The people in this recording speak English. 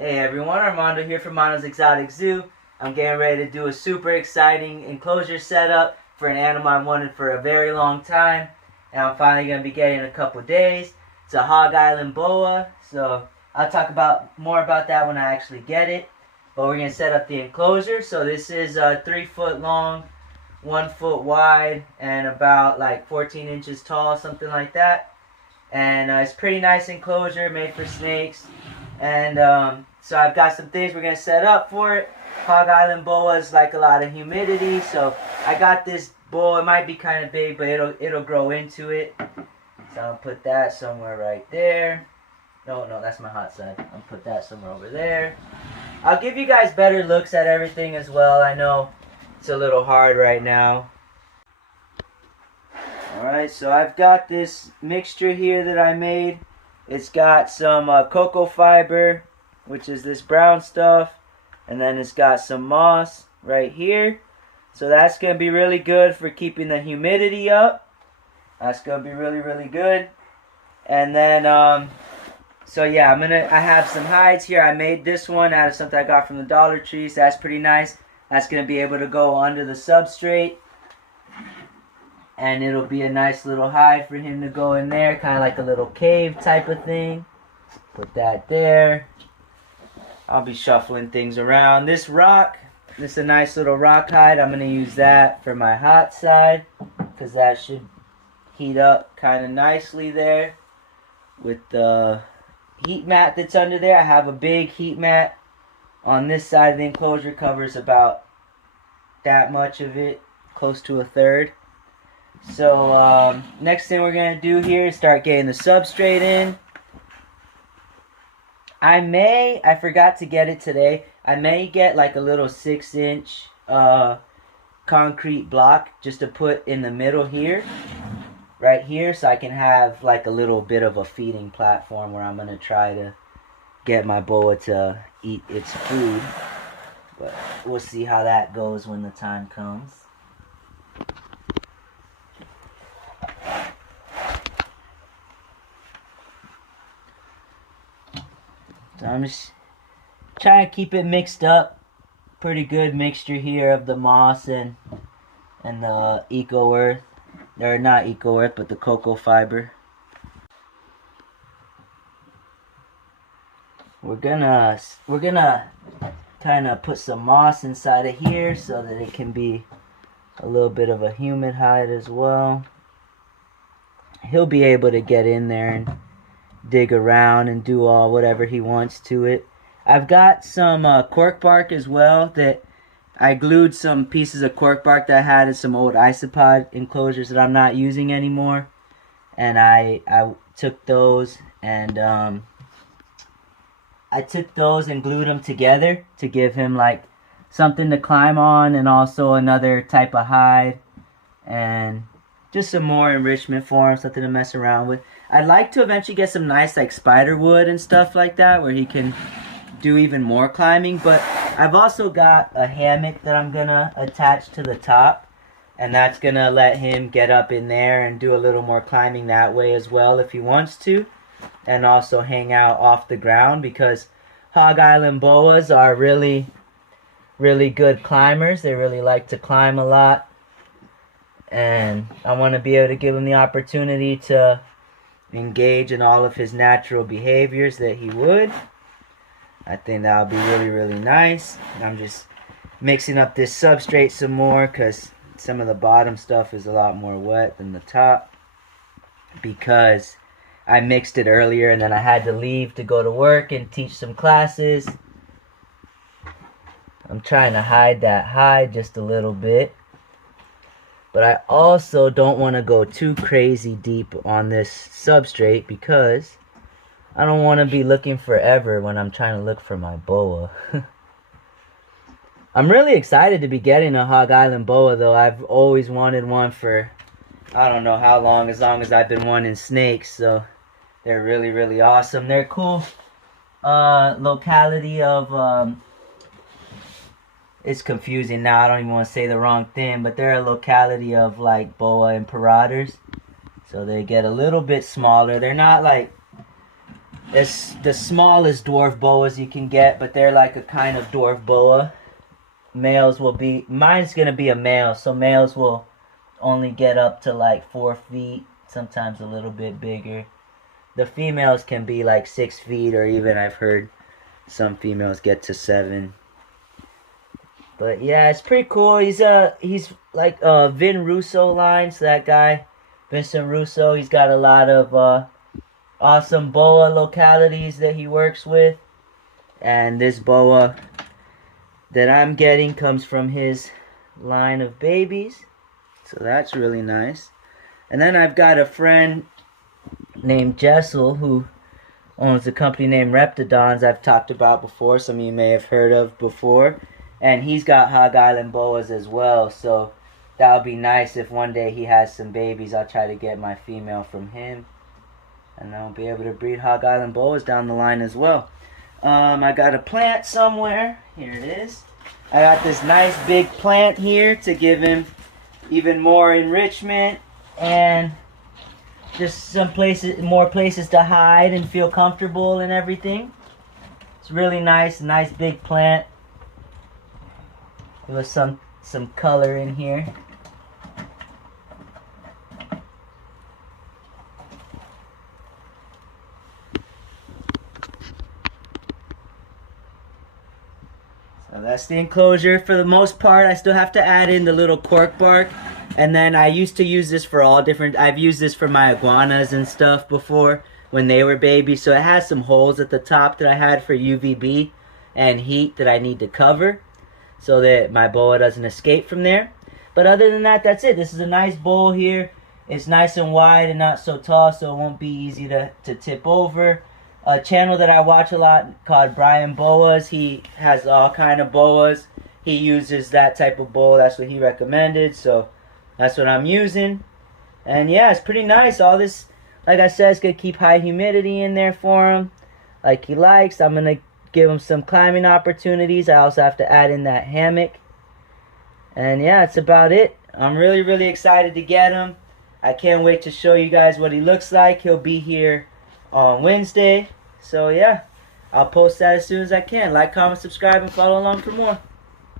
Hey everyone, Armando here from Armando's Exotic Zoo. I'm getting ready to do a super exciting enclosure setup for an animal I've wanted for a very long time. And I'm finally going to be getting in a couple days. It's a Hog Island Boa, so I'll talk more about that when I actually get it. But we're going to set up the enclosure. So this is 3 foot long, 1 foot wide, and about like 14 inches tall, something like that. And it's pretty nice enclosure made for snakes. And so I've got some things we're going to set up for it. Hog Island Boas like a lot of humidity, so I got this bowl. It might be kind of big, but it'll grow into it. So I'll put that somewhere right there. No, that's my hot side. I'll put that somewhere over there. I'll give you guys better looks at everything as well. I know it's a little hard right now. Alright, so I've got this mixture here that I made. It's got some cocoa fiber, which is this brown stuff, and then it's got some moss right here. So that's going to be really good for keeping the humidity up. That's going to be really, really good. And then, so yeah, I have some hides here. I made this one out of something I got from the Dollar Tree, so that's pretty nice. That's going to be able to go under the substrate. And it'll be a nice little hide for him to go in there, kind of like a little cave type of thing. Put that there. I'll be shuffling things around. This is a nice little rock hide. I'm going to use that for my hot side, because that should heat up kind of nicely there. With the heat mat that's under there, I have a big heat mat on this side of the enclosure. Covers about that much of it, close to a third. So next thing we're going to do here is start getting the substrate in. I forgot to get it today. I may get like a little 6-inch concrete block just to put in the middle here, right here, so I can have like a little bit of a feeding platform where I'm going to try to get my boa to eat its food. But we'll see how that goes when the time comes. So I'm just trying to keep it mixed up. Pretty good mixture here of the moss and the eco earth. Or not eco earth, but the cocoa fiber. We're gonna kind of put some moss inside of here so that it can be a little bit of a humid hide as well. He'll be able to get in there and dig around and do whatever he wants to it. I've got some cork bark as well that I glued some pieces of cork bark that I had in some old isopod enclosures that I'm not using anymore, and I took those and glued them together to give him like something to climb on, and also another type of hide, and just some more enrichment for him, something to mess around with. I'd like to eventually get some nice like spider wood and stuff like that where he can do even more climbing. But I've also got a hammock that I'm gonna attach to the top, and that's gonna let him get up in there and do a little more climbing that way as well if he wants to, and also hang out off the ground, because Hog Island Boas are really, really good climbers. They really like to climb a lot. And I want to be able to give him the opportunity to engage in all of his natural behaviors that he would. I think that would be really, really nice. I'm just mixing up this substrate some more because some of the bottom stuff is a lot more wet than the top, because I mixed it earlier and then I had to leave to go to work and teach some classes. I'm trying to hide that hide just a little bit. But I also don't want to go too crazy deep on this substrate, because I don't want to be looking forever when I'm trying to look for my boa. I'm really excited to be getting a Hog Island Boa, though. I've always wanted one for I don't know how long, as I've been wanting snakes. So they're really, really awesome. They're cool locality of it's confusing now. I don't even want to say the wrong thing, but they're a locality of like boa and parauders. So they get a little bit smaller. They're not like It's the smallest dwarf boas you can get, but they're like a kind of dwarf boa. Males will be, mine's gonna be a male, so males will only get up to like 4 feet, sometimes a little bit bigger. The females can be like 6 feet, or even I've heard some females get to 7. But yeah, it's pretty cool. He's like Vin Russo line, so that guy, Vincent Russo, he's got a lot of awesome boa localities that he works with. And this boa that I'm getting comes from his line of babies. So that's really nice. And then I've got a friend named Jessel who owns a company named Reptidons I've talked about before. Some of you may have heard of before. And he's got Hog Island Boas as well. So that would be nice if one day he has some babies. I'll try to get my female from him. And I'll be able to breed Hog Island Boas down the line as well. I got a plant somewhere. Here it is. I got this nice big plant here to give him even more enrichment and just some places, more places to hide and feel comfortable and everything. It's really nice big plant. There was some color in here. So that's the enclosure. For the most part, I still have to add in the little cork bark. And then I used to use this for all different, I've used this for my iguanas and stuff before when they were babies. So it has some holes at the top that I had for UVB and heat that I need to cover so that my boa doesn't escape from there. But other than that, that's it. This is a nice bowl here. It's nice and wide and not so tall, so it won't be easy to tip over. A channel that I watch a lot called Brian Boas. He has all kind of boas. He uses that type of bowl. That's what he recommended. So that's what I'm using. And yeah, it's pretty nice. All this, like I said, it's going to keep high humidity in there for him like he likes. I'm going to give him some climbing opportunities. I also have to add in that hammock. And yeah, that's about it. I'm really, really excited to get him. I can't wait to show you guys what he looks like. He'll be here on Wednesday. So yeah, I'll post that as soon as I can. Like, comment, subscribe, and follow along for more.